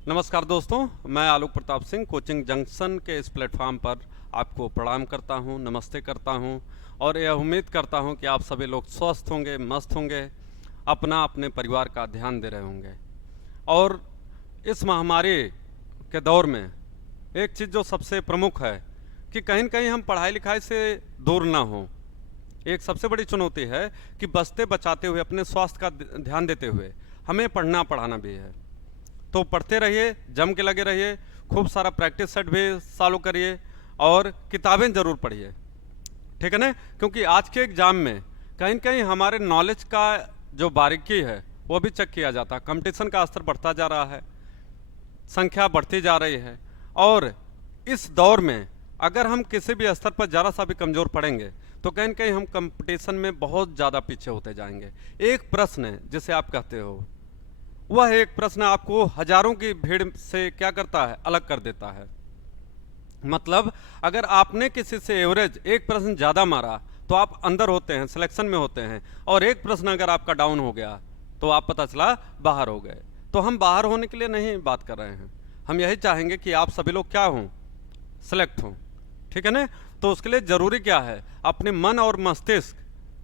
नमस्कार दोस्तों, मैं आलोक प्रताप सिंह कोचिंग जंक्शन के इस प्लेटफॉर्म पर आपको प्रणाम करता हूं, नमस्ते करता हूं और यह उम्मीद करता हूं कि आप सभी लोग स्वस्थ होंगे, मस्त होंगे, अपना अपने परिवार का ध्यान दे रहे होंगे। और इस महामारी के दौर में एक चीज़ जो सबसे प्रमुख है कि कहीं न कहीं हम पढ़ाई लिखाई से दूर ना हों। एक सबसे बड़ी चुनौती है कि बचते बचाते हुए अपने स्वास्थ्य का ध्यान देते हुए हमें पढ़ना पढ़ाना भी है। तो पढ़ते रहिए, जम के लगे रहिए, खूब सारा प्रैक्टिस सेट भी चालू करिए और किताबें ज़रूर पढ़िए, ठीक है ना? क्योंकि आज के एग्ज़ाम में कहीं न कहीं हमारे नॉलेज का जो बारीकी है वो भी चेक किया जाता है। कंपटीशन का स्तर बढ़ता जा रहा है, संख्या बढ़ती जा रही है और इस दौर में अगर हम किसी भी स्तर पर ज़रा सा भी कमज़ोर पड़ेंगे तो कहीं न कहीं हम कंपटीशन में बहुत ज़्यादा पीछे होते जाएंगे। एक प्रश्न है जिसे आप कहते हो, वह एक प्रश्न आपको हजारों की भीड़ से क्या करता है, अलग कर देता है। मतलब अगर आपने किसी से एवरेज एक प्रश्न ज़्यादा मारा तो आप अंदर होते हैं, सिलेक्शन में होते हैं, और एक प्रश्न अगर आपका डाउन हो गया तो आप पता चला बाहर हो गए। तो हम बाहर होने के लिए नहीं बात कर रहे हैं, हम यही चाहेंगे कि आप सभी लोग क्या हों, सेलेक्ट हों, ठीक है ना? तो उसके लिए ज़रूरी क्या है, अपने मन और मस्तिष्क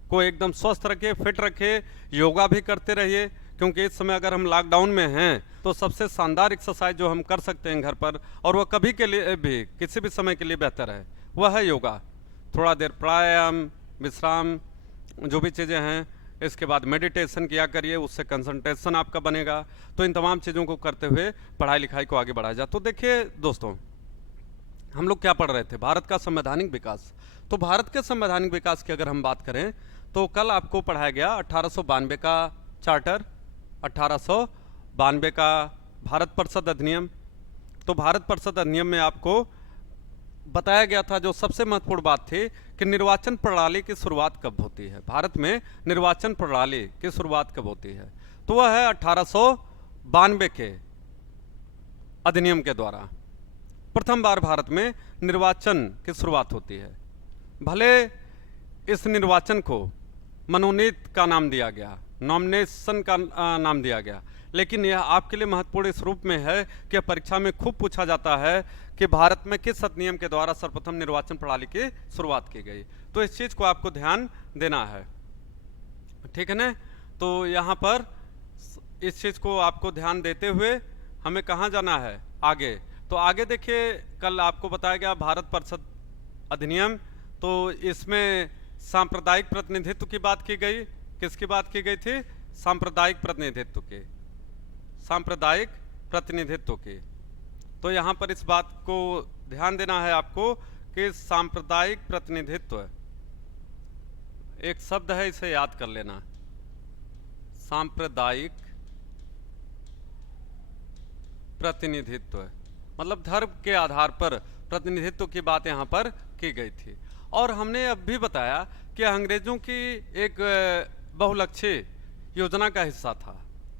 को एकदम स्वस्थ रखिए, फिट रखिए, योगा भी करते रहिए। क्योंकि इस समय अगर हम लॉकडाउन में हैं तो सबसे शानदार एक्सरसाइज जो हम कर सकते हैं घर पर, और वह कभी के लिए भी किसी भी समय के लिए बेहतर है, वह है योगा। थोड़ा देर प्राणायाम, विश्राम, जो भी चीज़ें हैं, इसके बाद मेडिटेशन किया करिए, उससे कंसंट्रेशन आपका बनेगा। तो इन तमाम चीज़ों को करते हुए पढ़ाई लिखाई को आगे बढ़ाया जाए। तो देखिए दोस्तों, हम लोग क्या पढ़ रहे थे, भारत का संवैधानिक विकास। तो भारत के संवैधानिक विकास की अगर हम बात करें तो कल आपको पढ़ाया गया 1892 का चार्टर, 1892 का भारत परिषद अधिनियम। तो भारत परिषद अधिनियम में आपको बताया गया था, जो सबसे महत्वपूर्ण बात थी, कि निर्वाचन प्रणाली की शुरुआत कब होती है, भारत में निर्वाचन प्रणाली की शुरुआत कब होती है। तो वह है 1892 के अधिनियम के द्वारा प्रथम बार भारत में निर्वाचन की शुरुआत होती है। भले इस निर्वाचन को मनोनीत का नाम दिया गया, नॉमिनेशन का नाम दिया गया, लेकिन यह आपके लिए महत्वपूर्ण इस रूप में है कि परीक्षा में खूब पूछा जाता है कि भारत में किस अधिनियम के द्वारा सर्वप्रथम निर्वाचन प्रणाली की शुरुआत की गई। तो इस चीज़ को आपको ध्यान देना है, ठीक है ना? तो यहाँ पर इस चीज़ को आपको ध्यान देते हुए हमें कहाँ जाना है, आगे। तो आगे देखिए, कल आपको बताया गया भारत परिषद अधिनियम। तो इसमें सांप्रदायिक प्रतिनिधित्व की बात की गई। किसकी बात की गई थी? सांप्रदायिक प्रतिनिधित्व की, सांप्रदायिक प्रतिनिधित्व की। तो यहाँ पर इस बात को ध्यान देना है आपको कि सांप्रदायिक प्रतिनिधित्व एक शब्द है, इसे याद कर लेना, सांप्रदायिक प्रतिनिधित्व, मतलब धर्म के आधार पर प्रतिनिधित्व की बात यहाँ पर की गई थी। और हमने अब भी बताया कि अंग्रेजों की एक बहुलक्षी योजना का हिस्सा था,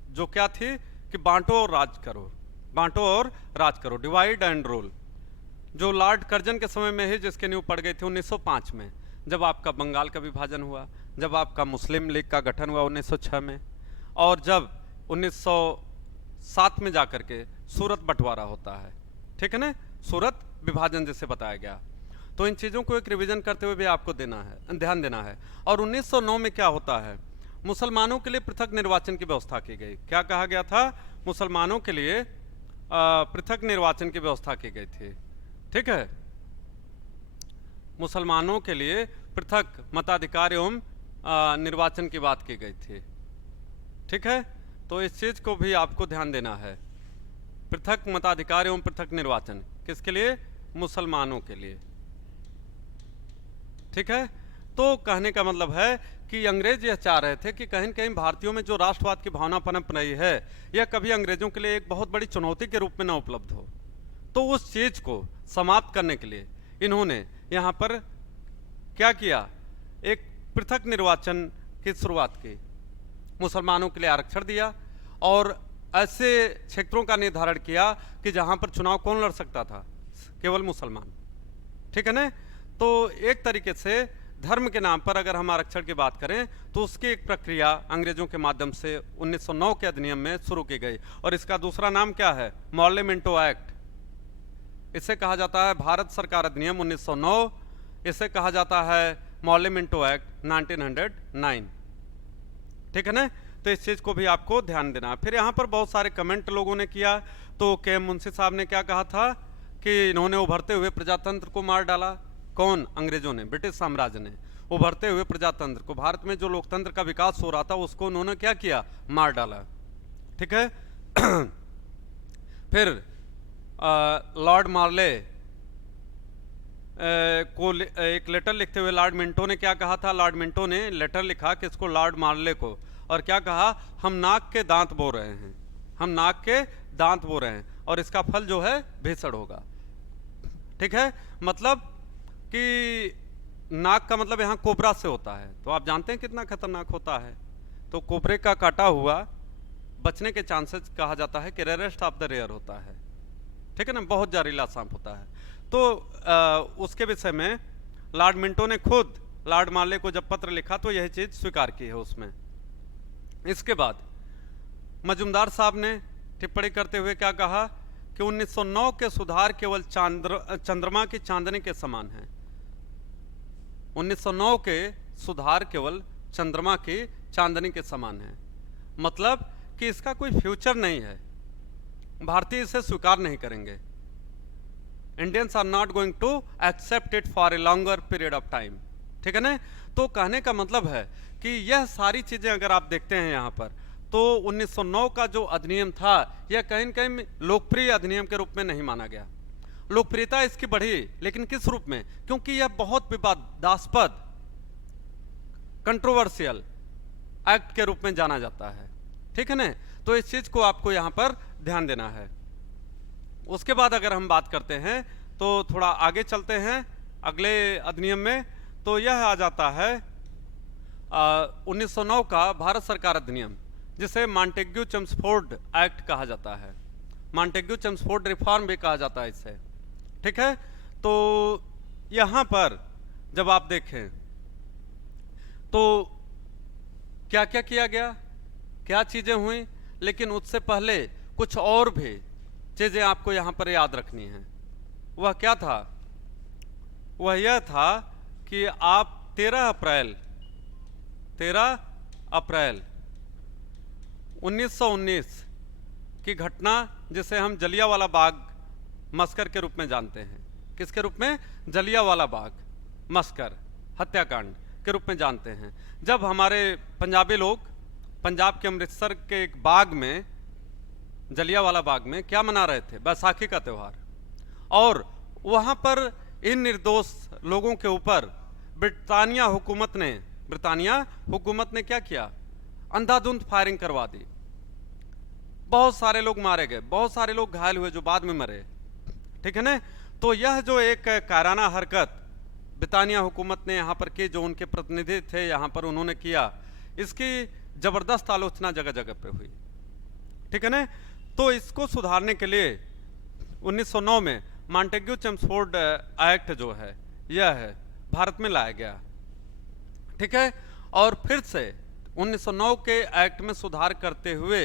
जो क्या थी कि बांटो और राज करो, बांटो और राज करो, डिवाइड एंड रूल, जो लॉर्ड कर्जन के समय में ही जिसके नींव पड़ गई थी 1905 में, जब आपका बंगाल का विभाजन हुआ, जब आपका मुस्लिम लीग का गठन हुआ 1906 में, और जब 1907 में जाकर के सूरत बंटवारा होता है, ठीक है ना, सूरत विभाजन जिसे बताया गया। तो इन चीज़ों को एक रिवीजन करते हुए भी आपको देना है, ध्यान देना है। और 1909 में क्या होता है, मुसलमानों के लिए पृथक निर्वाचन की व्यवस्था की गई। क्या कहा गया था? मुसलमानों के लिए पृथक निर्वाचन की व्यवस्था की गई थी, ठीक है, मुसलमानों के लिए पृथक मताधिकार एवं निर्वाचन की बात की गई थी, ठीक है। तो इस चीज को भी आपको ध्यान देना है, पृथक मताधिकार एवं पृथक निर्वाचन किसके लिए? मुसलमानों के लिए, ठीक है। तो कहने का मतलब है कि अंग्रेज यह चाह रहे थे कि कहीं न कहीं भारतीयों में जो राष्ट्रवाद की भावना पनप रही है, यह कभी अंग्रेजों के लिए एक बहुत बड़ी चुनौती के रूप में न उपलब्ध हो। तो उस चीज को समाप्त करने के लिए इन्होंने यहाँ पर क्या किया, एक पृथक निर्वाचन की शुरुआत की, मुसलमानों के लिए आरक्षण दिया और ऐसे क्षेत्रों का निर्धारण किया कि जहां पर चुनाव कौन लड़ सकता था? केवल मुसलमान, ठीक है ना। तो एक तरीके से धर्म के नाम पर अगर हम आरक्षण की बात करें तो उसकी एक प्रक्रिया अंग्रेजों के माध्यम से 1909 के अधिनियम में शुरू की गई, और इसका दूसरा नाम क्या है? Morley Minto act. इसे कहा जाता है भारत सरकार अधिनियम 1909, इसे कहा जाता है मॉर्ले मिंटो एक्ट 1909। ठीक है ना? तो इस चीज को भी आपको ध्यान देना। फिर यहाँ पर बहुत सारे कमेंट लोगों ने किया, तो के मुंशी साहब ने क्या कहा था कि इन्होंने उभरते हुए प्रजातंत्र को मार डाला। कौन? अंग्रेजों ने, ब्रिटिश साम्राज्य ने उभरते हुए प्रजातंत्र को, भारत में जो लोकतंत्र का विकास हो रहा था उसको उन्होंने क्या किया? मार डाला। ठीक है। फिर लॉर्ड मार्ले को एक लेटर लिखते हुए लॉर्ड मिंटो ने क्या कहा था? लॉर्ड मिंटो ने लेटर लिखा किसको? लॉर्ड मार्ले को, और क्या कहा? हम नाक के दांत बो रहे हैं, हम नाक के दांत बो रहे हैं, और इसका फल जो है भीषण होगा। ठीक है। मतलब कि नाक का मतलब यहाँ कोबरा से होता है, तो आप जानते हैं कितना खतरनाक होता है। तो कोबरे का काटा हुआ बचने के चांसेस कहा जाता है कि रेयरेस्ट ऑफ द रेयर होता है। ठीक है ना? बहुत जहरीला सांप होता है। तो उसके विषय में लॉर्ड मिंटो ने खुद लॉर्ड मार्ले को जब पत्र लिखा तो यही चीज स्वीकार की है उसमें। इसके बाद मजुमदार साहब ने टिप्पणी करते हुए क्या कहा कि 1909 के सुधार केवल चंद्रमा की चांदनी के समान है। 1909 के सुधार केवल चंद्रमा की चांदनी के समान है, मतलब कि इसका कोई फ्यूचर नहीं है, भारतीय इसे स्वीकार नहीं करेंगे। Indians are not going to accept it for a longer period of time. ठीक है ना? तो कहने का मतलब है कि यह सारी चीजें अगर आप देखते हैं यहाँ पर, तो 1909 का जो अधिनियम था यह कहीं न कहीं लोकप्रिय अधिनियम के रूप में नहीं माना गया। लोकप्रियता इसकी बढ़ी, लेकिन किस रूप में? क्योंकि यह बहुत विवादास्पद, कंट्रोवर्शियल एक्ट के रूप में जाना जाता है। ठीक है ना? तो इस चीज को आपको यहां पर ध्यान देना है। उसके बाद अगर हम बात करते हैं तो थोड़ा आगे चलते हैं अगले अधिनियम में, तो यह आ जाता है 1909 का भारत सरकार अधिनियम, जिसे मॉन्टेग्यू चेम्सफोर्ड एक्ट कहा जाता है। मॉन्टेग्यू चेम्सफोर्ड रिफॉर्म भी कहा जाता है इसे। ठीक है। तो यहां पर जब आप देखें तो क्या क्या किया गया, क्या चीजें हुई, लेकिन उससे पहले कुछ और भी चीजें आपको यहां पर याद रखनी है। वह क्या था? वह यह था कि आप 13 अप्रैल 1919 की घटना, जिसे हम जलियांवाला बाग मस्कर के रूप में जानते हैं। किसके रूप में? जलियांवाला बाग मस्कर हत्याकांड के रूप में जानते हैं। जब हमारे पंजाबी लोग पंजाब के अमृतसर के एक बाग में, जलियांवाला बाग में क्या मना रहे थे? बैसाखी का त्यौहार, और वहां पर इन निर्दोष लोगों के ऊपर ब्रिटानिया हुकूमत ने क्या किया? अंधाधुंध फायरिंग करवा दी। बहुत सारे लोग मारे गए, बहुत सारे लोग घायल हुए जो बाद में मरे। ठीक है ना? तो यह जो एक कायराना हरकत ब्रिटानिया हुकूमत ने यहाँ पर की, जो उनके प्रतिनिधि थे यहाँ पर, उन्होंने किया, इसकी जबरदस्त आलोचना जगह जगह पे हुई। ठीक है ना? तो इसको सुधारने के लिए 1909 में मॉन्टेग्यू चेम्सफोर्ड एक्ट जो है यह है भारत में लाया गया। ठीक है। और फिर से 1909 के एक्ट में सुधार करते हुए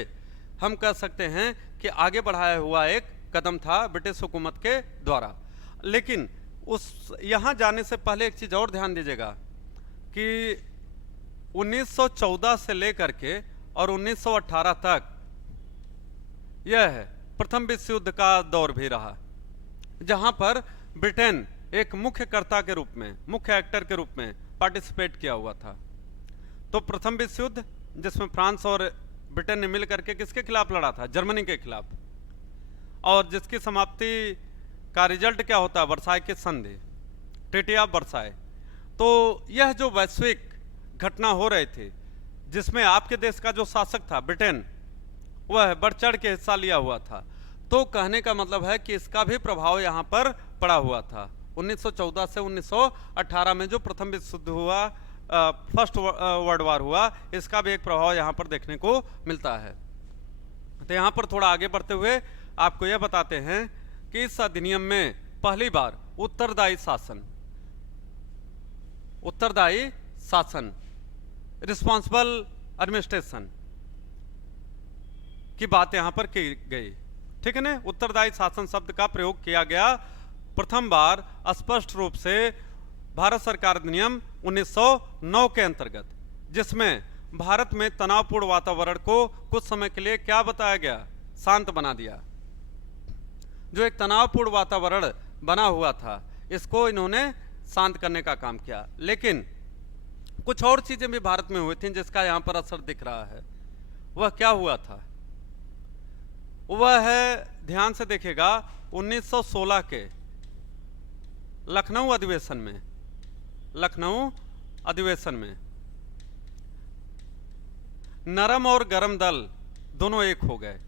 हम कह सकते हैं कि आगे बढ़ाया हुआ एक कदम था ब्रिटिश हुकूमत के द्वारा। लेकिन उस यहां जाने से पहले एक चीज और ध्यान दीजिएगा कि 1914 से लेकर के और 1918 तक यह है प्रथम विश्व युद्ध का दौर भी रहा, जहां पर ब्रिटेन एक मुख्य कर्ता के रूप में, मुख्य एक्टर के रूप में पार्टिसिपेट किया हुआ था। तो प्रथम विश्व युद्ध, जिसमें फ्रांस और ब्रिटेन ने मिलकर के किसके खिलाफ लड़ा था? जर्मनी के खिलाफ, और जिसकी समाप्ति का रिजल्ट क्या होता है? वर्साई की संधि, ट्रीटी ऑफ वर्साई। तो यह जो वैश्विक घटना हो रही थी, जिसमें आपके देश का जो शासक था ब्रिटेन, वह बढ़ चढ़ के हिस्सा लिया हुआ था। तो कहने का मतलब है कि इसका भी प्रभाव यहाँ पर पड़ा हुआ था। 1914 से 1918 में जो प्रथम विश्व युद्ध हुआ, फर्स्ट वर्ल्ड वॉर हुआ, इसका भी एक प्रभाव यहाँ पर देखने को मिलता है। तो यहाँ पर थोड़ा आगे बढ़ते हुए आपको यह बताते हैं कि इस अधिनियम में पहली बार उत्तरदायी शासन, उत्तरदायी शासन, रिस्पॉन्सिबल एडमिनिस्ट्रेशन की बात यहां पर की गई। ठीक है ना। उत्तरदायी शासन शब्द का प्रयोग किया गया प्रथम बार स्पष्ट रूप से भारत सरकार अधिनियम 1909 के अंतर्गत, जिसमें भारत में तनावपूर्ण वातावरण को कुछ समय के लिए क्या बताया गया, शांत बना दिया। जो एक तनावपूर्ण वातावरण बना हुआ था इसको इन्होंने शांत करने का काम किया। लेकिन कुछ और चीजें भी भारत में हुई थी जिसका यहां पर असर दिख रहा है। वह क्या हुआ था? वह है, ध्यान से देखिएगा, 1916 के लखनऊ अधिवेशन में, लखनऊ अधिवेशन में नरम और गरम दल दोनों एक हो गए।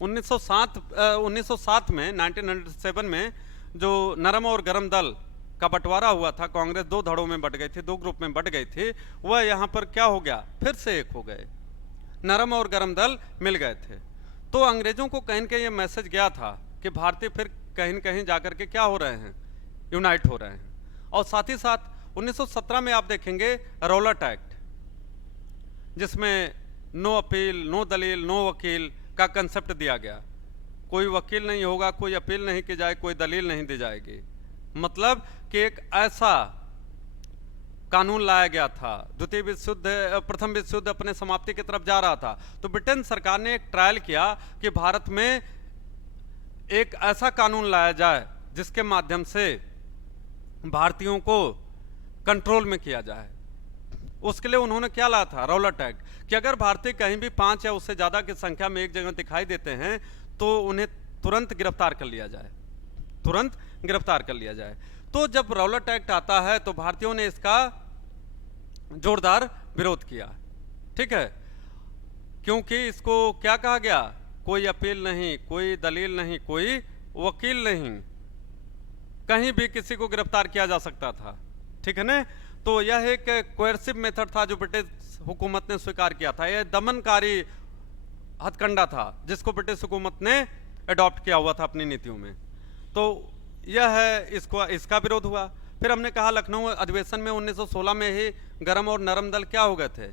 1907 में 1907 में जो नरम और गरम दल का बंटवारा हुआ था, कांग्रेस दो धड़ों में बट गई थी, दो ग्रुप में बट गई थी, वह यहां पर क्या हो गया, फिर से एक हो गए। नरम और गरम दल मिल गए थे। तो अंग्रेजों को कहीं न कहीं यह मैसेज गया था कि भारतीय फिर कहीं न कहीं जाकर के क्या हो रहे हैं, यूनाइट हो रहे हैं। और साथ ही साथ 1917 में आप देखेंगे रौलट एक्ट, जिसमें नो अपील, नो दलील, नो वकील का कंसेप्ट दिया गया। कोई वकील नहीं होगा, कोई अपील नहीं की जाए, कोई दलील नहीं दी जाएगी। मतलब कि एक ऐसा कानून लाया गया था। द्वितीय विश्व युद्ध, प्रथम विश्व युद्ध अपने समाप्ति की तरफ जा रहा था, तो ब्रिटेन सरकार ने एक ट्रायल किया कि भारत में एक ऐसा कानून लाया जाए जिसके माध्यम से भारतीयों को कंट्रोल में किया जाए। उसके लिए उन्होंने क्या लाया था, रौलट एक्ट, कि अगर भारतीय कहीं भी 5 या उससे ज्यादा की संख्या में एक जगह दिखाई देते हैं तो उन्हें तुरंत गिरफ्तार कर लिया जाए, तुरंत गिरफ्तार कर लिया जाए। तो जब रौलट एक्ट आता है तो भारतीयों ने इसका जोरदार विरोध किया। ठीक है, क्योंकि इसको क्या कहा गया, कोई अपील नहीं, कोई दलील नहीं, कोई वकील नहीं, कहीं भी किसी को गिरफ्तार किया जा सकता था। ठीक है ना। तो यह एक कोएर्सिव मेथड था जो ब्रिटिश हुकूमत ने स्वीकार किया था। यह दमनकारी हथकंडा था जिसको ब्रिटिश हुकूमत ने अडॉप्ट किया हुआ था अपनी नीतियों में। तो यह है, इसका विरोध हुआ। फिर हमने कहा लखनऊ अधिवेशन में 1916 में ही गरम और नरम दल क्या हो गए थे,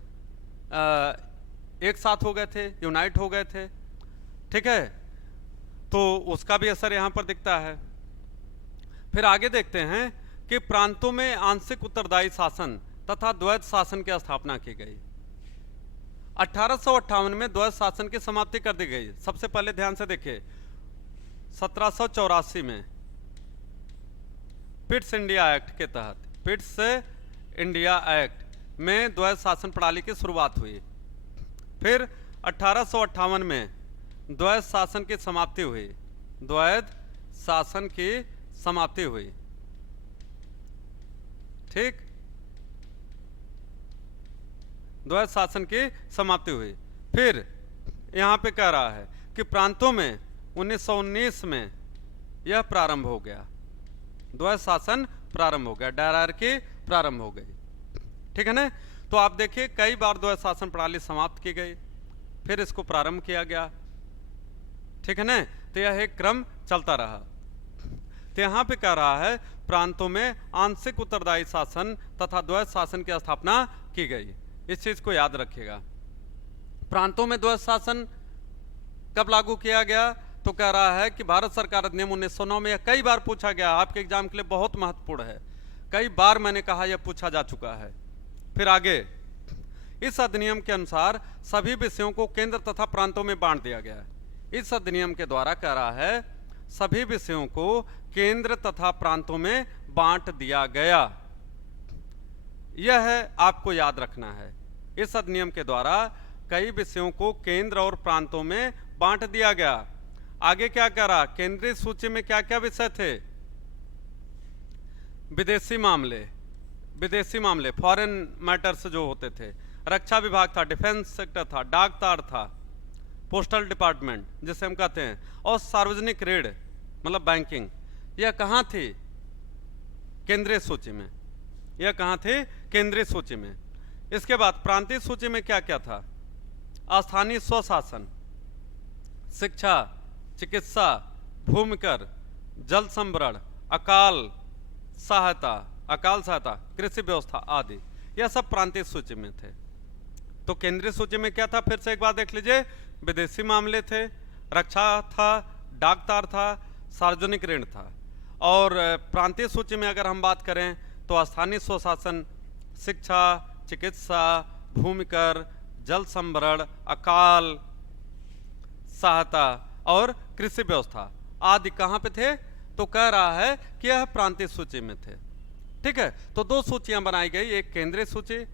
एक साथ हो गए थे, यूनाइट हो गए थे। ठीक है, तो उसका भी असर यहां पर दिखता है। फिर आगे देखते हैं कि प्रांतों में आंशिक उत्तरदायी शासन तथा द्वैध शासन की स्थापना की गई। 1858 में द्वैध शासन की समाप्ति कर दी गई। सबसे पहले ध्यान से देखिए, 1784 में पिट्स इंडिया एक्ट के तहत, पिट्स इंडिया एक्ट में द्वैध शासन प्रणाली की शुरुआत हुई। फिर 1858 में द्वैध शासन की समाप्ति हुई, द्वैध शासन की समाप्ति हुई। ठीक, द्वैध शासन की समाप्ति हुई। फिर यहां पे कह रहा है कि प्रांतों में 1919 में यह प्रारंभ हो गया, द्वैध शासन प्रारंभ हो गया, डायरार्की प्रारंभ हो गई। ठीक है ना। तो आप देखिए कई बार द्वैध शासन प्रणाली समाप्त की गई, फिर इसको प्रारंभ किया गया। ठीक है ना। तो यह एक क्रम चलता रहा। तो यहां पे कह रहा है प्रांतों में आंशिक उत्तरदायी शासन तथा द्वैध शासन की स्थापना की गई। इस चीज को याद रखिएगा। प्रांतों में द्वैध शासन कब लागू किया गया, तो कह रहा है कि भारत सरकार अधिनियम 1909 में। यह कई बार पूछा गया, आपके एग्जाम के लिए बहुत महत्वपूर्ण है, कई बार मैंने कहा यह पूछा जा चुका है। फिर आगे, इस अधिनियम के अनुसार सभी विषयों को केंद्र तथा प्रांतों में बांट दिया गया है। इस अधिनियम के द्वारा कह रहा है सभी विषयों को केंद्र तथा प्रांतों में बांट दिया गया। यह है, आपको याद रखना है, इस अधिनियम के द्वारा कई विषयों को केंद्र और प्रांतों में बांट दिया गया। आगे क्या कह रहा, केंद्रीय सूची में क्या क्या विषय थे, विदेशी मामले, फॉरेन मैटर्स जो होते थे, रक्षा विभाग था, डिफेंस सेक्टर था, डाक तार था, पोस्टल डिपार्टमेंट जिसे हम कहते हैं, और सार्वजनिक ऋण मतलब बैंकिंग। यह कहां थी, केंद्रीय सूची में। यह कहां थे, केंद्रीय सूची में। इसके बाद प्रांतीय सूची में क्या क्या था, स्थानीय स्वशासन, शिक्षा, चिकित्सा, भूमिकर, जल संभरण, अकाल सहायता, अकाल सहायता, कृषि व्यवस्था आदि, यह सब प्रांतीय सूची में थे। तो केंद्रीय सूची में क्या था, फिर से एक बार देख लीजिए, विदेशी मामले थे, रक्षा था, डाक तार था, सार्वजनिक ऋण था। और प्रांतीय सूची में अगर हम बात करें तो स्थानीय स्वशासन, शिक्षा, चिकित्सा, भूमि कर, जल संभरण, अकाल सहायता और कृषि व्यवस्था आदि कहाँ पे थे, तो कह रहा है कि यह प्रांतीय सूची में थे। ठीक है, तो दो सूचियां बनाई गई, एक केंद्रीय सूची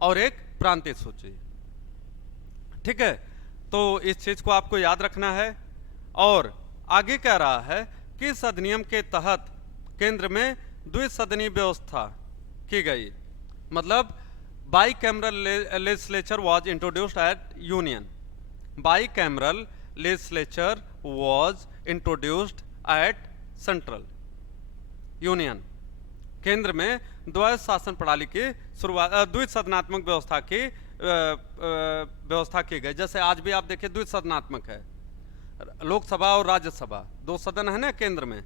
और एक प्रांतीय सूची। ठीक है, तो इस चीज को आपको याद रखना है। और आगे कह रहा है कि इस अधिनियम के तहत केंद्र में द्विसदनीय व्यवस्था की गई, मतलब bicameral legislature was introduced at union. Bicameral legislature was introduced at central union. केंद्र में द्वैध शासन प्रणाली की शुरुआत, द्विसदनात्मक व्यवस्था की व्यवस्था की गई। जैसे आज भी आप देखिए द्विसदनात्मक है, लोकसभा और राज्यसभा दो सदन है ना केंद्र में,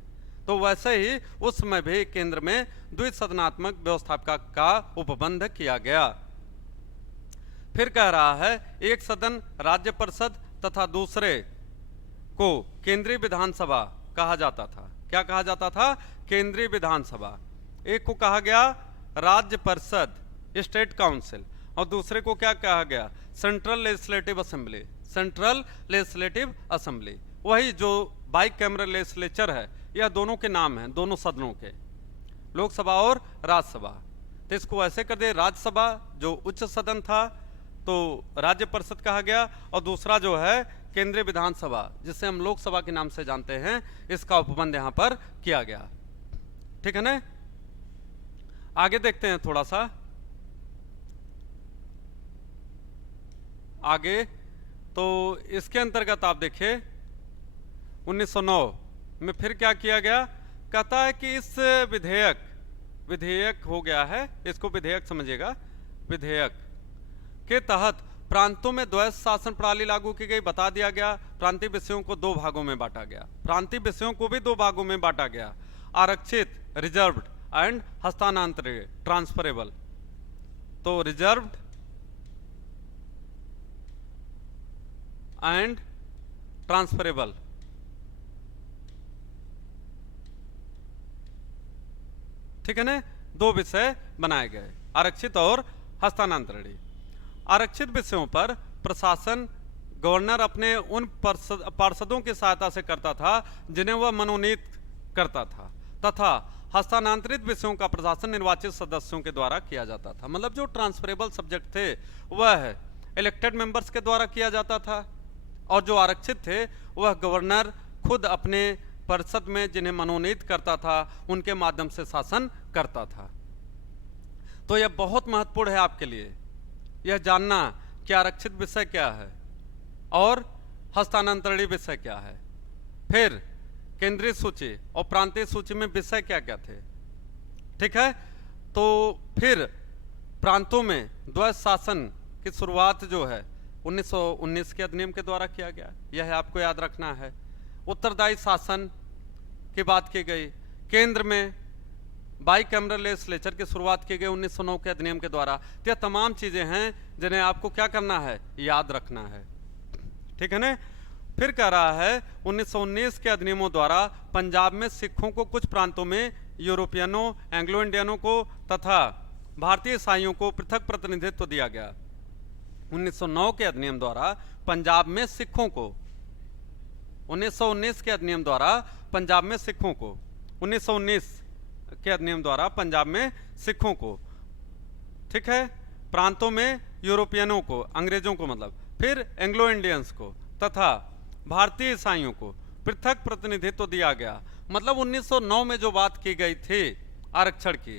तो वैसे ही उस समय भी केंद्र में द्विसदनात्मक व्यवस्था का उपबंध किया गया। फिर कह रहा है एक सदन राज्य परिषद तथा दूसरे को केंद्रीय विधानसभा कहा जाता था। क्या कहा जाता था, केंद्रीय विधानसभा। एक को कहा गया राज्य परिषद, स्टेट काउंसिल, और दूसरे को क्या कहा गया, central legislative assembly, central legislative assembly. वही जो बाईकैमरल लेजिस्लेचर है, यह दोनों के नाम हैं, दोनों सदनों के, लोकसभा और राज्यसभा। तो इसको ऐसे कर दे, राज्यसभा जो उच्च सदन था तो राज्य परिषद कहा गया, और दूसरा जो है केंद्रीय विधानसभा जिसे हम लोकसभा के नाम से जानते हैं, इसका उपबंध यहां पर किया गया। ठीक है ना, आगे देखते हैं थोड़ा सा आगे। तो इसके अंतर्गत आप देखिए 1909 में फिर क्या किया गया, कहता है कि इस विधेयक हो गया है, इसको विधेयक समझिएगा, विधेयक के तहत प्रांतों में द्वैध शासन प्रणाली लागू की गई। बता दिया गया, प्रांतीय विषयों को दो भागों में बांटा गया, प्रांतीय विषयों को भी दो भागों में बांटा गया, आरक्षित रिजर्व्ड एंड हस्तांतरणीय ट्रांसफरेबल। तो रिजर्व्ड एंड ट्रांसफरेबल, ठीक है ना, दो विषय बनाए गए, आरक्षित और हस्तांतरणीय। आरक्षित विषयों पर प्रशासन गवर्नर अपने उन पार्षदों की सहायता से करता था जिन्हें वह मनोनीत करता था, तथा हस्तांतरित विषयों का प्रशासन निर्वाचित सदस्यों के द्वारा किया जाता था। मतलब जो ट्रांसफरेबल सब्जेक्ट थे वह इलेक्टेड मेंबर्स के द्वारा किया जाता था, और जो आरक्षित थे वह गवर्नर खुद अपने परिषद में जिन्हें मनोनीत करता था उनके माध्यम से शासन करता था। तो यह बहुत महत्वपूर्ण है आपके लिए यह जानना कि आरक्षित विषय क्या है और हस्तांतरणीय विषय क्या है। फिर केंद्रीय सूची और प्रांतीय सूची में विषय क्या क्या थे। ठीक है, तो फिर प्रांतों में द्वैध शासन की शुरुआत जो है 1919 के अधिनियम के द्वारा किया गया, यह है आपको याद रखना है। उत्तरदायी शासन की बात की गई, केंद्र में बाईकैमरल लेजिस्लेचर की शुरुआत की गई 1909 के अधिनियम के द्वारा। तो यह तमाम चीजें हैं जिन्हें आपको क्या करना है, याद रखना है। ठीक है ना। फिर कह रहा है 1919 के अधिनियमों द्वारा पंजाब में सिखों को कुछ प्रांतों में यूरोपियनों, एंग्लो इंडियनों को तथा भारतीय ईसाइयों को पृथक प्रतिनिधित्व दिया गया। 1909 के अधिनियम द्वारा पंजाब में सिखों को, 1919 के अधिनियम द्वारा पंजाब में सिखों को, 1919 के अधिनियम द्वारा पंजाब में सिखों को, ठीक है, प्रांतों में यूरोपियनों को, अंग्रेजों को मतलब, फिर एंग्लो इंडियंस को तथा भारतीय ईसाइयों को पृथक प्रतिनिधित्व दिया गया। मतलब 1909 में जो बात की गई थी आरक्षण की,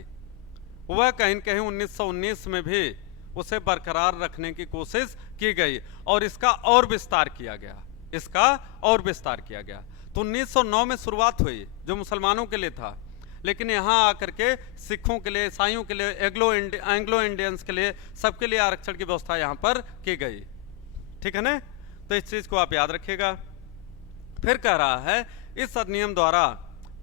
वह कहीं न कहीं 1919 में भी उसे बरकरार रखने की कोशिश की गई और इसका और विस्तार किया गया, इसका और विस्तार किया गया। तो 1909 में शुरुआत हुई जो मुसलमानों के लिए था, लेकिन यहाँ आकर के सिखों के लिए, ईसाइयों के लिए, एंग्लो इंडियंस के लिए, सबके लिए आरक्षण की व्यवस्था यहाँ पर की गई। ठीक है ना, तो इस चीज को आप याद रखिएगा। फिर कह रहा है इस अधिनियम द्वारा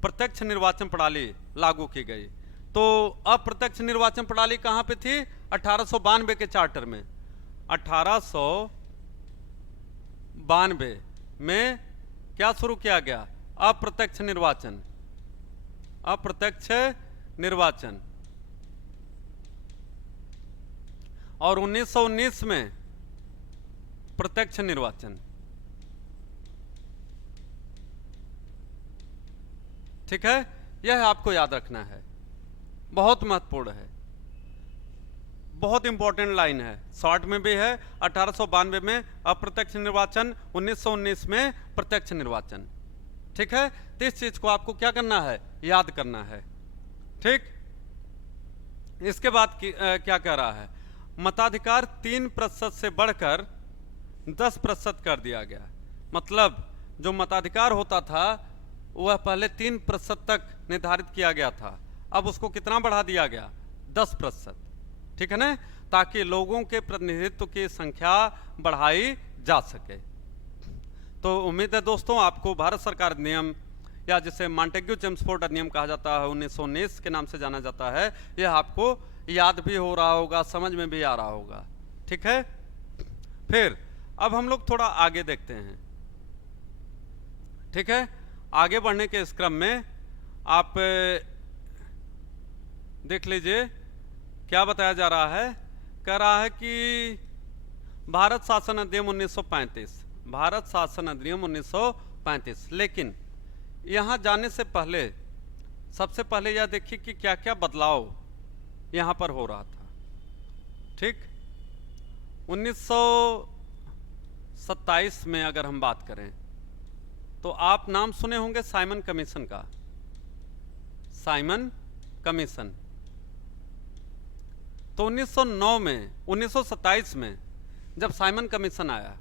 प्रत्यक्ष निर्वाचन प्रणाली लागू की गई। तो अप्रत्यक्ष निर्वाचन प्रणाली कहां पे थी? 1892 के चार्टर में। 1892 में क्या शुरू किया गया? अप्रत्यक्ष निर्वाचन। अप्रत्यक्ष निर्वाचन। और 1919 में प्रत्यक्ष निर्वाचन। ठीक है, यह आपको याद रखना है, बहुत महत्वपूर्ण है, बहुत इंपॉर्टेंट लाइन है, शॉर्ट में भी है। 1892 में अप्रत्यक्ष निर्वाचन, 1919 में प्रत्यक्ष निर्वाचन। ठीक है, तो इस चीज को आपको क्या करना है? याद करना है। ठीक, इसके बाद क्या कह रहा है? मताधिकार 3% से बढ़कर 10% कर दिया गया। मतलब जो मताधिकार होता था वह पहले 3% तक निर्धारित किया गया था, अब उसको कितना बढ़ा दिया गया? 10%। ठीक है ना, ताकि लोगों के प्रतिनिधित्व की संख्या बढ़ाई जा सके। तो उम्मीद है दोस्तों आपको भारत सरकार अधिनियम, या जिसे मॉन्टेग्यू चेम्सफोर्ड अधिनियम कहा जाता है, 1919 के नाम से जाना जाता है, यह आपको याद भी हो रहा होगा, समझ में भी आ रहा होगा। ठीक है, फिर अब हम लोग थोड़ा आगे देखते हैं। ठीक है, आगे बढ़ने के इस क्रम में आप देख लीजिए क्या बताया जा रहा है। कह रहा है कि भारत शासन अधिनियम 1935, भारत शासन अधिनियम 1935। लेकिन यहां जाने से पहले सबसे पहले यह देखिए कि क्या क्या बदलाव यहां पर हो रहा था। ठीक, 1927 में अगर हम बात करें तो आप नाम सुने होंगे साइमन कमीशन का। Simon commission. तो 1909 में, 1927 में जब साइमन कमीशन आया,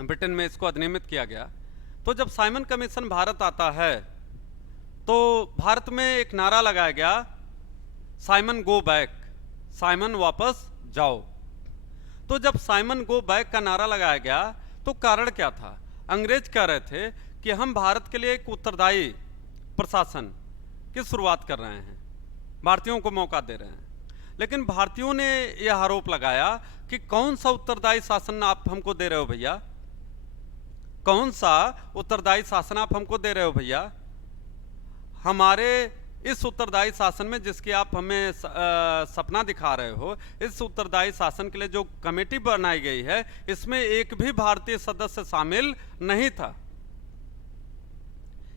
ब्रिटेन में इसको अधिनियमित किया गया, तो जब साइमन कमीशन भारत आता है तो भारत में एक नारा लगाया गया, साइमन गो बैक, साइमन वापस जाओ। तो जब साइमन गो बैक का नारा लगाया गया तो कारण क्या था? अंग्रेज कह रहे थे कि हम भारत के लिए एक उत्तरदायी प्रशासन की शुरुआत कर रहे हैं, भारतीयों को मौका दे रहे हैं। लेकिन भारतीयों ने यह आरोप लगाया कि कौन सा उत्तरदायी शासन आप हमको दे रहे हो भैया, कौन सा उत्तरदायी शासन आप हमको दे रहे हो भैया? हमारे इस उत्तरदायी शासन में जिसकी आप हमें सपना दिखा रहे हो, इस उत्तरदायी शासन के लिए जो कमेटी बनाई गई है, इसमें एक भी भारतीय सदस्य शामिल नहीं था।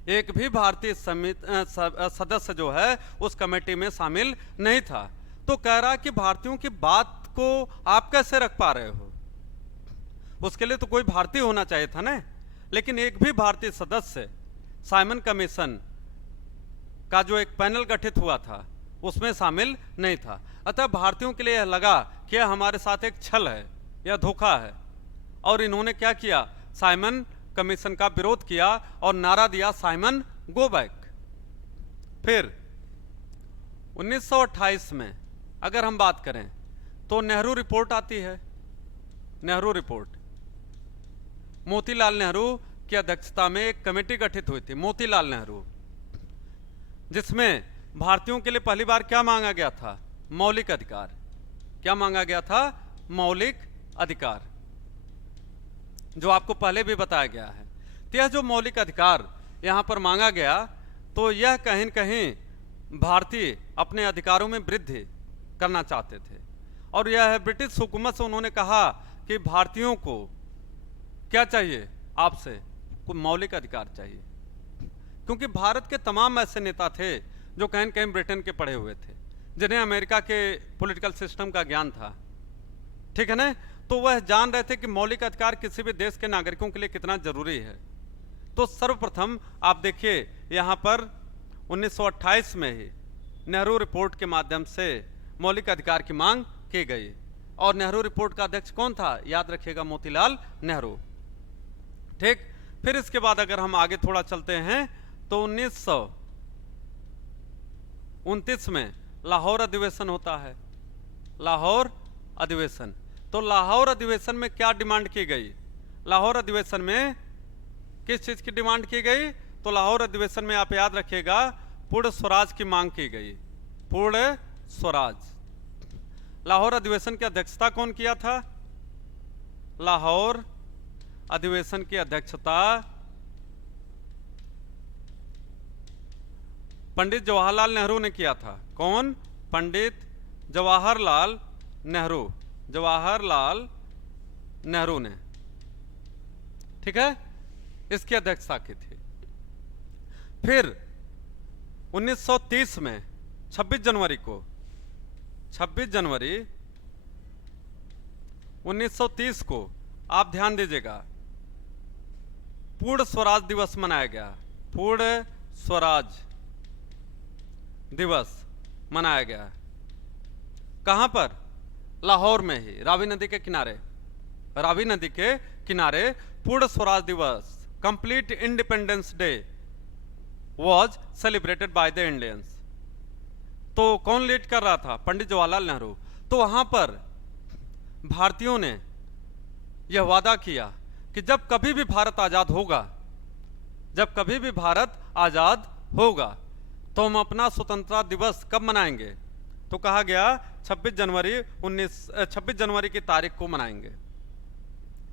एक भी भारतीय सदस्य जो है उस कमेटी में शामिल नहीं था। तो कह रहा कि भारतीयों की बात को आप कैसे रख पा रहे हो? उसके लिए तो कोई भारतीय होना चाहिए था ना। लेकिन एक भी भारतीय सदस्य साइमन कमीशन का जो एक पैनल गठित हुआ था उसमें शामिल नहीं था। अतः भारतीयों के लिए यह लगा कि यह हमारे साथ एक छल है, यह धोखा है, और इन्होंने क्या किया? साइमन कमीशन का विरोध किया और नारा दिया, साइमन गो बैक। फिर 1928 में अगर हम बात करें तो नेहरू रिपोर्ट आती है। नेहरू रिपोर्ट, मोतीलाल नेहरू की अध्यक्षता में एक कमेटी गठित हुई थी, मोतीलाल नेहरू, जिसमें भारतीयों के लिए पहली बार क्या मांगा गया था? मौलिक अधिकार। क्या मांगा गया था? मौलिक अधिकार, जो आपको पहले भी बताया गया है। तो यह जो मौलिक अधिकार यहां पर मांगा गया, तो यह कहीं न कहीं भारतीय अपने अधिकारों में वृद्धि करना चाहते थे। और यह ब्रिटिश हुकूमत से उन्होंने कहा कि भारतीयों को क्या चाहिए? आपसे मौलिक अधिकार चाहिए। क्योंकि भारत के तमाम ऐसे नेता थे जो कहीं न कहीं ब्रिटेन के पढ़े हुए थे, जिन्हें अमेरिका के पॉलिटिकल सिस्टम का ज्ञान था। ठीक है ना, तो वह जान रहे थे कि मौलिक अधिकार किसी भी देश के नागरिकों के लिए कितना जरूरी है। तो सर्वप्रथम आप देखिए यहाँ पर 1928 में ही नेहरू रिपोर्ट के माध्यम से मौलिक अधिकार की मांग की गई। और नेहरू रिपोर्ट का अध्यक्ष कौन था? याद रखिएगा, मोतीलाल नेहरू। ठीक, फिर इसके बाद अगर हम आगे थोड़ा चलते हैं तो 1929 में लाहौर अधिवेशन होता है। लाहौर अधिवेशन। तो लाहौर अधिवेशन में क्या डिमांड की गई? लाहौर अधिवेशन में किस चीज की डिमांड की गई? तो लाहौर अधिवेशन में आप याद रखिएगा, पूर्ण स्वराज की मांग की गई। पूर्ण स्वराज। लाहौर अधिवेशन की अध्यक्षता कौन किया था? लाहौर अधिवेशन की अध्यक्षता पंडित जवाहरलाल नेहरू ने किया था। कौन? पंडित जवाहरलाल नेहरू, जवाहरलाल नेहरू ने, ठीक है, इसकी अध्यक्षता की थी। फिर 1930 में 26 जनवरी को, 26 जनवरी 1930 को आप ध्यान दीजिएगा, पूर्ण स्वराज दिवस मनाया गया। पूर्ण स्वराज दिवस मनाया गया। कहां पर? लाहौर में ही, रावी नदी के किनारे, रावी नदी के किनारे पूर्ण स्वराज दिवस, complete independence day was celebrated by the Indians. तो कौन लीड कर रहा था? पंडित जवाहरलाल नेहरू। तो वहां पर भारतीयों ने यह वादा किया कि जब कभी भी भारत आजाद होगा, जब कभी भी भारत आजाद होगा तो हम अपना स्वतंत्रता दिवस कब मनाएंगे? तो कहा गया 26 जनवरी की तारीख को मनाएंगे।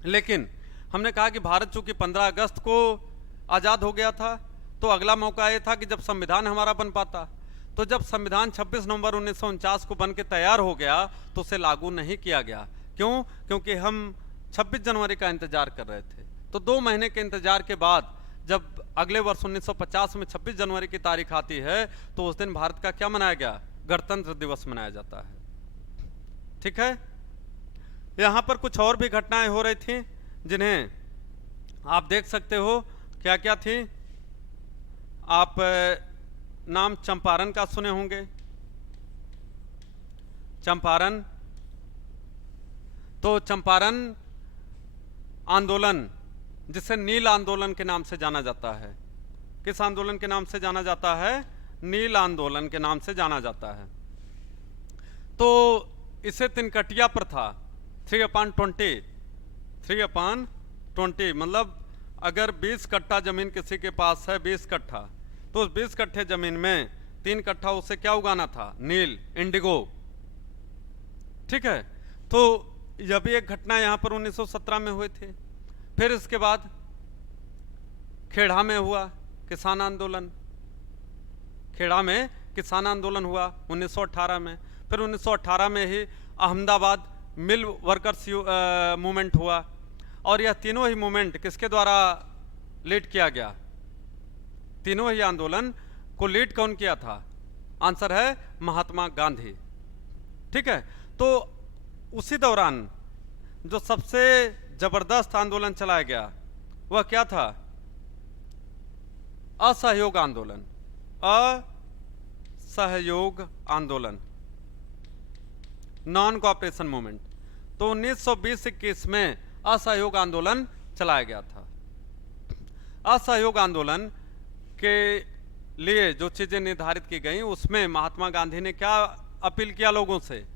लेकिन हमने कहा कि भारत चूंकि 15 अगस्त को आजाद हो गया था, तो अगला मौका यह था कि जब संविधान हमारा बन पाता। तो जब संविधान 26 नवंबर 1949 को बन के तैयार हो गया तो उसे लागू नहीं किया गया। क्यों? क्योंकि हम 26 जनवरी का इंतजार कर रहे थे। तो 2 महीने के इंतजार के बाद जब अगले वर्ष 1950 में 26 जनवरी की तारीख आती है तो उस दिन भारत का क्या मनाया गया? गणतंत्र दिवस मनाया जाता है। ठीक है, यहां पर कुछ और भी घटनाएं हो रही थी जिन्हें आप देख सकते हो। क्या क्या थी? आप नाम चंपारण का सुने होंगे। चंपारण, तो चंपारण आंदोलन जिसे नील आंदोलन के नाम से जाना जाता है। किस आंदोलन के नाम से जाना जाता है? नील आंदोलन के नाम से जाना जाता है। तो इसे तिनकटिया प्रथा 3/20, 3/20 मतलब अगर 20 कट्ठा जमीन किसी के पास है, 20 कट्ठा, तो उस 20 कट्ठे जमीन में 3 कट्ठा उसे क्या उगाना था? नील, इंडिगो। ठीक है, तो यह भी एक घटना यहां पर 1917 में हुई थी। फिर इसके बाद खेड़ा में हुआ किसान आंदोलन, खेड़ा में किसान आंदोलन हुआ 1918 में। फिर 1918 में ही अहमदाबाद मिल वर्कर्स मूवमेंट हुआ। और यह तीनों ही मूवमेंट किसके द्वारा लीड किया गया? तीनों ही आंदोलन को लीड कौन किया था? आंसर है महात्मा गांधी। ठीक है, तो उसी दौरान जो सबसे जबरदस्त आंदोलन चलाया गया वह क्या था? असहयोग आंदोलन, असहयोग आंदोलन, नॉन कोऑपरेशन मूवमेंट। तो 1920-21 में असहयोग आंदोलन चलाया गया था। असहयोग आंदोलन के लिए जो चीजें निर्धारित की गई उसमें महात्मा गांधी ने क्या अपील किया लोगों से?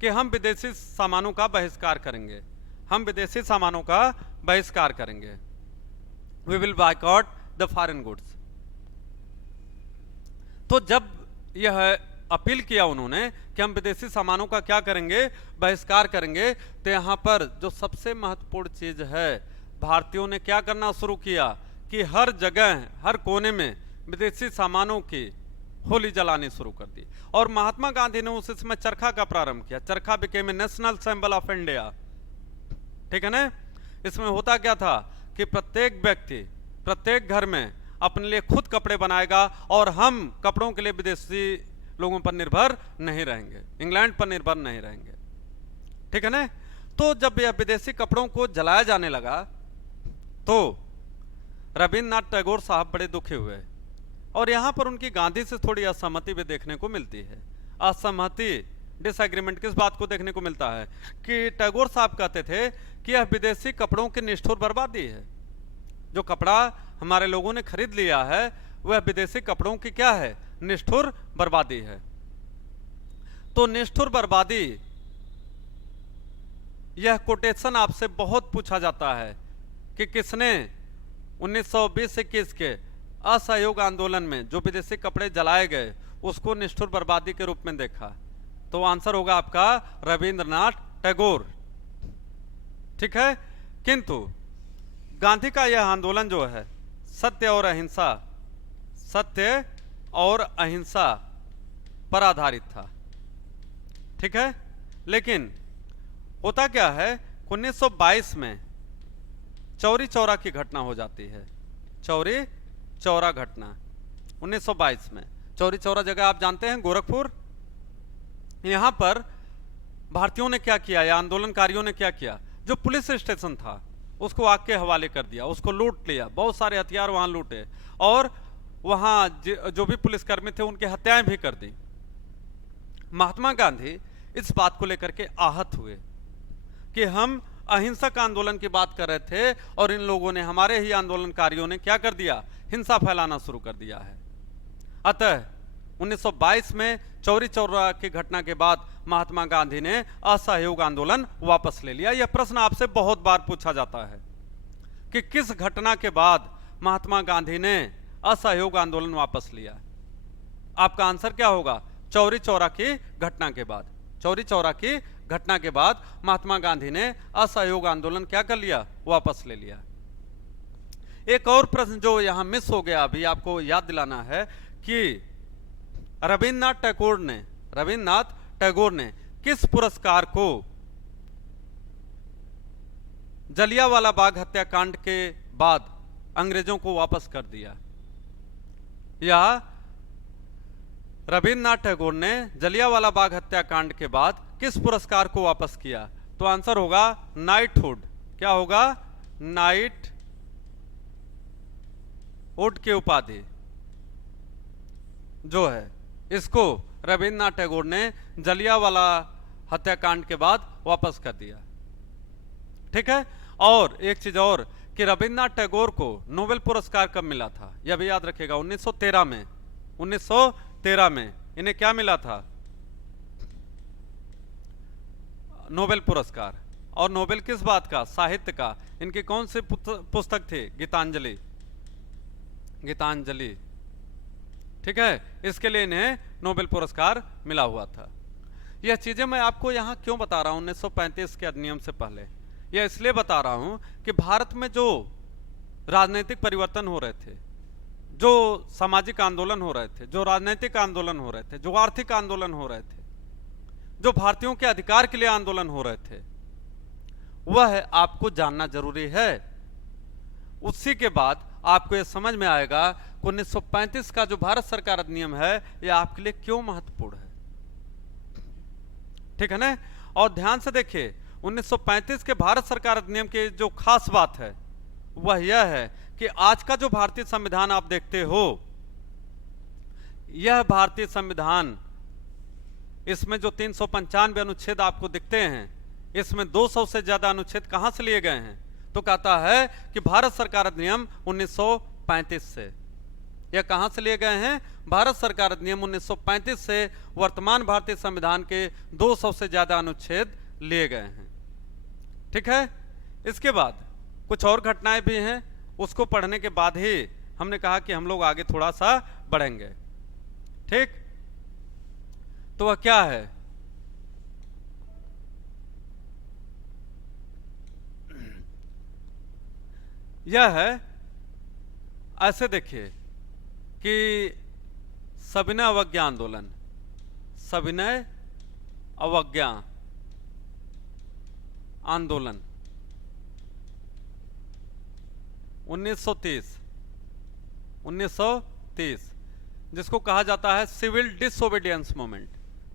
कि हम विदेशी सामानों का बहिष्कार करेंगे, हम विदेशी सामानों का बहिष्कार करेंगे। We will boycott the foreign goods. तो जब यह अपील किया उन्होंने कि हम विदेशी सामानों का क्या करेंगे? बहिष्कार करेंगे, तो यहां पर जो सबसे महत्वपूर्ण चीज है, भारतीयों ने क्या करना शुरू किया कि हर जगह, हर कोने में विदेशी सामानों की होली जलानी शुरू कर दी। और महात्मा गांधी ने उस समय चरखा का प्रारंभ किया। चरखा became a national symbol of India. ठीक है ना? इसमें होता क्या था कि प्रत्येक व्यक्ति प्रत्येक घर में अपने लिए खुद कपड़े बनाएगा और हम कपड़ों के लिए विदेशी लोगों पर निर्भर नहीं रहेंगे, इंग्लैंड पर निर्भर नहीं रहेंगे। ठीक है ना? तो जब यह विदेशी कपड़ों को जलाया जाने लगा तो रविन्द्रनाथ टैगोर साहब बड़े दुखी हुए। और यहां पर उनकी गांधी से थोड़ी असहमति भी देखने को मिलती है। असहमति, डिसएग्रीमेंट किस बात को देखने को मिलता है? कि टैगोर साहब कहते थे कि यह विदेशी कपड़ों की निष्ठुर बर्बादी है। जो कपड़ा हमारे लोगों ने खरीद लिया है वह विदेशी कपड़ों की क्या है? निष्ठुर बर्बादी है। तो निष्ठुर बर्बादी, यह कोटेशन आपसे बहुत पूछा जाता है कि किसने 1920-21 के असहयोग आंदोलन में जो विदेशी कपड़े जलाए गए उसको निष्ठुर बर्बादी के रूप में देखा। तो आंसर होगा आपका रविंद्रनाथ टैगोर। ठीक है, किंतु गांधी का यह आंदोलन जो है सत्य और अहिंसा, सत्य और अहिंसा पर आधारित था। ठीक है, लेकिन होता क्या है, 1922 में चौरी चौरा की घटना हो जाती है। चौरी चौरा घटना 1922 में। चौरी चौरा जगह आप जानते हैं, गोरखपुर। यहां पर भारतीयों ने क्या किया या आंदोलनकारियों ने क्या किया, जो पुलिस स्टेशन था उसको आग के हवाले कर दिया, उसको लूट लिया, बहुत सारे हथियार वहां लूटे और वहां जो भी पुलिसकर्मी थे उनकी हत्याएं भी कर दी। महात्मा गांधी इस बात को लेकर के आहत हुए कि हम अहिंसक आंदोलन की बात कर रहे थे और इन लोगों ने, हमारे ही आंदोलनकारियों ने क्या कर दिया, हिंसा फैलाना शुरू कर दिया है। अतः 1922 में चौरी चौरा की घटना के बाद महात्मा गांधी ने असहयोग आंदोलन वापस ले लिया। यह प्रश्न आपसे बहुत बार पूछा जाता है कि किस घटना के बाद महात्मा गांधी ने असहयोग आंदोलन वापस लिया। आपका आंसर क्या होगा, चौरी चौरा की घटना के बाद। चौरी चौरा की घटना के बाद महात्मा गांधी ने असहयोग आंदोलन क्या कर लिया, वापस ले लिया। एक और प्रश्न जो यहां मिस हो गया, अभी आपको याद दिलाना है कि रविंद्रनाथ टैगोर ने किस पुरस्कार को जलियांवाला बाग हत्याकांड के बाद अंग्रेजों को वापस कर दिया। या रविंद्रनाथ टैगोर ने जलियांवाला बाग हत्याकांड के बाद किस पुरस्कार को वापस किया? तो आंसर होगा नाइटहुड। क्या होगा, नाइटहुड की उपाधि जो है, इसको रविंद्रनाथ टैगोर ने जलियांवाला हत्याकांड के बाद वापस कर दिया। ठीक है, और एक चीज और कि रविंद्रनाथ टैगोर को नोबेल पुरस्कार कब मिला था, यह भी याद रखिएगा, 1913 में। 1913 में इन्हें क्या मिला था, नोबेल पुरस्कार। और नोबेल किस बात का, साहित्य का। इनकी कौन सी पुस्तक थी, गीतांजलि। गीतांजलि, ठीक है, इसके लिए इन्हें नोबेल पुरस्कार मिला हुआ था। यह चीजें मैं आपको यहां क्यों बता रहा हूं 1935 के अधिनियम से पहले, यह इसलिए बता रहा हूं कि भारत में जो राजनीतिक परिवर्तन हो रहे थे, जो सामाजिक आंदोलन हो रहे थे, जो राजनीतिक आंदोलन हो रहे थे, जो आर्थिक आंदोलन हो रहे थे, जो भारतीयों के अधिकार के लिए आंदोलन हो रहे थे, वह आपको जानना जरूरी है। उसी के बाद आपको यह समझ में आएगा 1935 का जो भारत सरकार अधिनियम है यह आपके लिए क्यों महत्वपूर्ण है। ठीक है ना। और ध्यान से देखिए 1935 के भारत सरकार अधिनियम की जो खास बात है वह यह है कि आज का जो भारतीय संविधान आप देखते हो, यह भारतीय संविधान, इसमें जो 395 अनुच्छेद आपको दिखते हैं, इसमें 200 से ज्यादा अनुच्छेद कहां से लिए गए हैं, तो कहता है कि भारत सरकार अधिनियम 1935 से। यह कहां से लिए गए हैं, भारत सरकार अधिनियम 1935 से वर्तमान भारतीय संविधान के 200 से ज्यादा अनुच्छेद लिए गए हैं। ठीक है, इसके बाद कुछ और घटनाएं भी हैं, उसको पढ़ने के बाद ही हमने कहा कि हम लोग आगे थोड़ा सा बढ़ेंगे। ठीक, तो वह क्या है, यह है, ऐसे देखिए कि सविनय अवज्ञा आंदोलन, सविनय अवज्ञा आंदोलन 1930, जिसको कहा जाता है civil disobedience movement,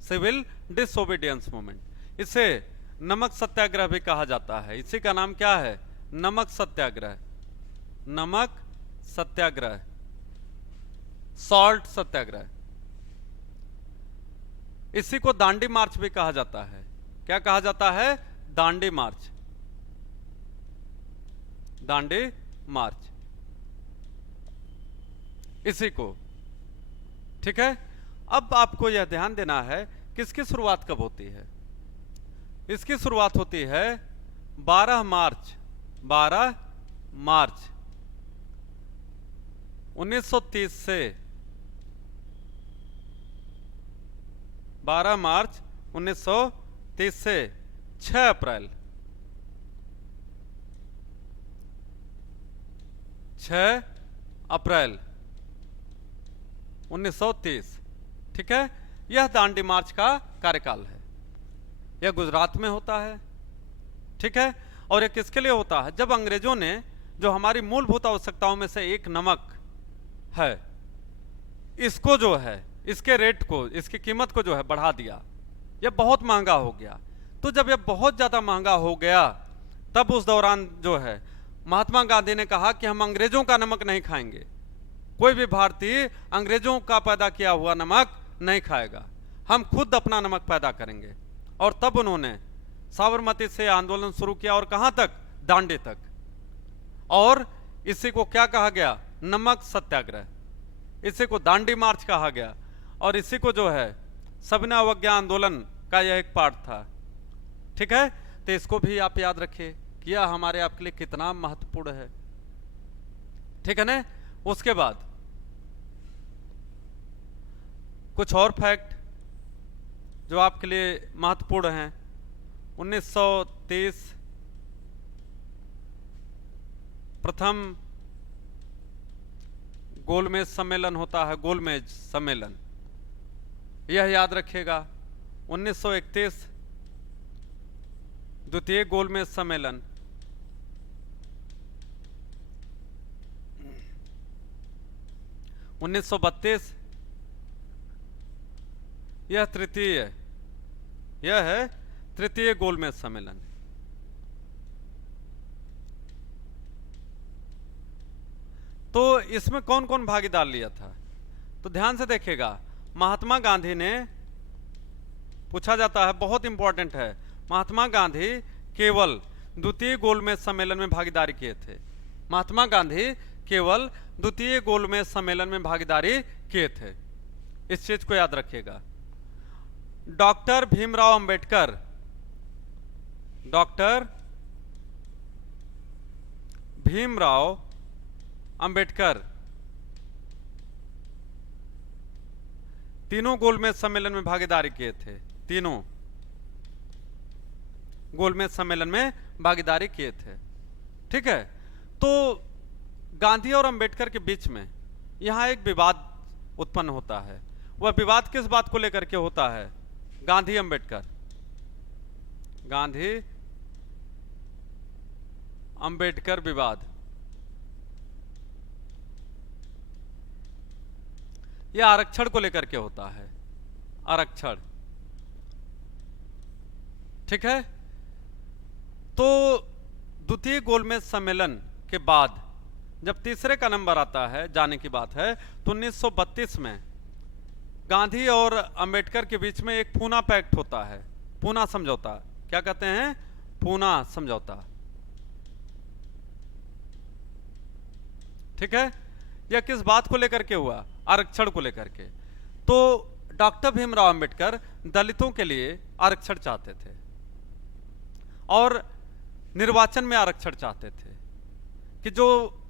civil disobedience movement. इसे नमक सत्याग्रह भी कहा जाता है। इसी का नाम क्या है, नमक सत्याग्रह, नमक सत्याग्रह, सॉल्ट सत्याग्रह। इसी को दांडी मार्च भी कहा जाता है। क्या कहा जाता है, दांडी मार्च, दांडी मार्च, इसी को। ठीक है, अब आपको यह ध्यान देना है कि इसकी शुरुआत कब होती है। इसकी शुरुआत होती है 12 मार्च 1930 से 12 मार्च 1930 से 6 अप्रैल 6 अप्रैल 1930, ठीक है। यह दांडी मार्च का कार्यकाल है। यह गुजरात में होता है, ठीक है। और यह किसके लिए होता है? जब अंग्रेजों ने जो हमारी मूलभूत आवश्यकताओं में से एक नमक है, इसको जो है, इसके रेट को, इसकी कीमत को जो है बढ़ा दिया। यह बहुत महंगा हो गया। तो जब यह बहुत ज्यादा महंगा हो गया, तब उस दौरान जो है महात्मा गांधी ने कहा कि हम अंग्रेजों का नमक नहीं खाएंगे। कोई भी भारतीय अंग्रेजों का पैदा किया हुआ नमक नहीं खाएगा, हम खुद अपना नमक पैदा करेंगे। और तब उन्होंने साबरमती से आंदोलन शुरू किया, और कहां तक? दांडी तक। और इसी को क्या कहा गया? नमक सत्याग्रह। इसी को दांडी मार्च कहा गया। और इसी को जो है सविनय अवज्ञा आंदोलन का यह एक पार्ट था, ठीक है। तो इसको भी आप याद रखिए कि यह हमारे आपके लिए कितना महत्वपूर्ण है, ठीक है ना। उसके बाद कुछ और फैक्ट जो आपके लिए महत्वपूर्ण हैं। 1930 प्रथम गोलमेज सम्मेलन होता है, गोलमेज सम्मेलन, यह याद रखिएगा। 1931 द्वितीय गोलमेज सम्मेलन, 1932 यह तृतीय, यह है तृतीय गोलमेज सम्मेलन। तो इसमें कौन कौन भागीदार लिया था? तो ध्यान से देखिएगा। महात्मा गांधी ने, पूछा जाता है, बहुत इंपॉर्टेंट है, महात्मा गांधी केवल द्वितीय गोलमेज सम्मेलन में भागीदारी किए थे। महात्मा गांधी केवल द्वितीय गोलमेज सम्मेलन में भागीदारी किए थे। इस चीज को याद रखिएगा। डॉक्टर भीमराव अंबेडकर, डॉक्टर भीमराव अंबेडकर तीनों गोलमेज सम्मेलन में भागीदारी किए थे। तीनों गोलमेज सम्मेलन में भागीदारी किए थे, ठीक है। तो गांधी और अंबेडकर के बीच में यहां एक विवाद उत्पन्न होता है। वह विवाद किस बात को लेकर के होता है? गांधी अंबेडकर, गांधी अंबेडकर विवाद। यह आरक्षण को लेकर के होता है, आरक्षण, ठीक है। तो द्वितीय गोलमेज सम्मेलन के बाद जब तीसरे का नंबर आता है, जाने की बात है, तो 1932 में गांधी और अंबेडकर के बीच में एक पूना पैक्ट होता है, पूना समझौता। क्या कहते हैं? पूना समझौता, ठीक है। यह किस बात को लेकर के हुआ? आरक्षण को लेकर के। तो डॉक्टर भीमराव अंबेडकर दलितों के लिए आरक्षण चाहते थे और निर्वाचन में आरक्षण चाहते थे कि जो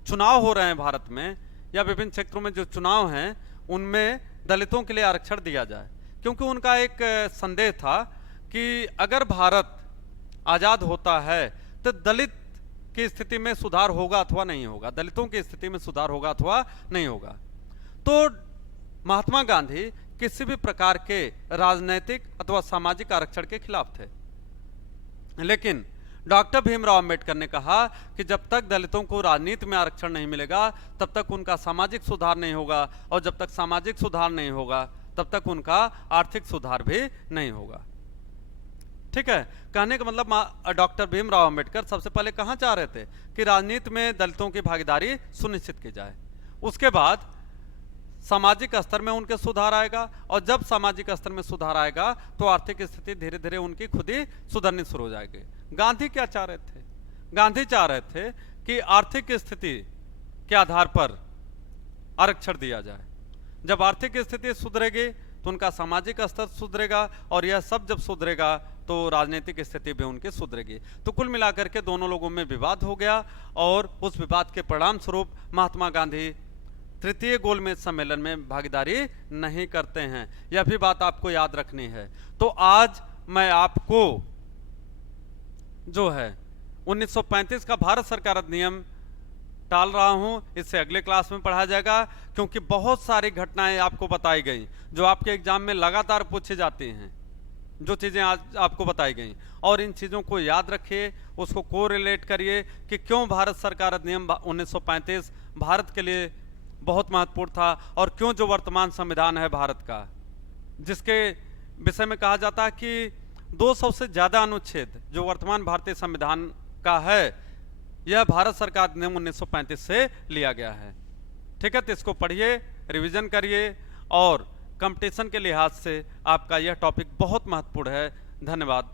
चुनाव हो रहे हैं भारत में या विभिन्न क्षेत्रों में जो चुनाव हैं, उनमें दलितों के लिए आरक्षण दिया जाए। क्योंकि उनका एक संदेह था कि अगर भारत आजाद होता है तो दलित की स्थिति में सुधार होगा अथवा नहीं होगा, दलितों की स्थिति में सुधार होगा अथवा नहीं होगा। तो महात्मा गांधी किसी भी प्रकार के राजनैतिक अथवा सामाजिक आरक्षण के खिलाफ थे। लेकिन डॉक्टर भीमराव अंबेडकर ने कहा कि जब तक दलितों को राजनीति में आरक्षण नहीं मिलेगा तब तक उनका सामाजिक सुधार नहीं होगा, और जब तक सामाजिक सुधार नहीं होगा तब तक उनका आर्थिक सुधार भी नहीं होगा, ठीक है। कहने का मतलब डॉक्टर भीमराव अंबेडकर सबसे पहले कहां चाह रहे थे कि राजनीति में दलितों की भागीदारी सुनिश्चित की जाए। उसके बाद सामाजिक स्तर में उनके सुधार आएगा, और जब सामाजिक स्तर में सुधार आएगा तो आर्थिक स्थिति धीरे धीरे उनकी खुद ही सुधरनी शुरू हो जाएगी। गांधी क्या चाह रहे थे? गांधी चाह रहे थे कि आर्थिक स्थिति के आधार पर आरक्षण दिया जाए। जब आर्थिक स्थिति सुधरेगी तो उनका सामाजिक स्तर सुधरेगा, और यह सब जब सुधरेगा तो राजनीतिक स्थिति भी उनकी सुधरेगी। तो कुल मिलाकर के दोनों लोगों में विवाद हो गया, और उस विवाद के परिणाम स्वरूप महात्मा गांधी तृतीय गोलमेज सम्मेलन में भागीदारी नहीं करते हैं। यह भी बात आपको याद रखनी है। तो आज मैं आपको जो है 1935 का भारत सरकार अधिनियम टाल रहा हूं, इससे अगले क्लास में पढ़ा जाएगा, क्योंकि बहुत सारी घटनाएं आपको बताई गई जो आपके एग्जाम में लगातार पूछी जाती हैं, जो चीजें आज आपको बताई गई। और इन चीजों को याद रखिए, उसको कोरिलेट करिए कि क्यों भारत सरकार अधिनियम 1935 भारत के लिए बहुत महत्वपूर्ण था, और क्यों जो वर्तमान संविधान है भारत का, जिसके विषय में कहा जाता है कि 200 से ज्यादा अनुच्छेद जो वर्तमान भारतीय संविधान का है, यह भारत सरकार अधिनियम 1935 से लिया गया है। ठीक है, तो इसको पढ़िए, रिवीजन करिए, और कंपटीशन के लिहाज से आपका यह टॉपिक बहुत महत्वपूर्ण है। धन्यवाद।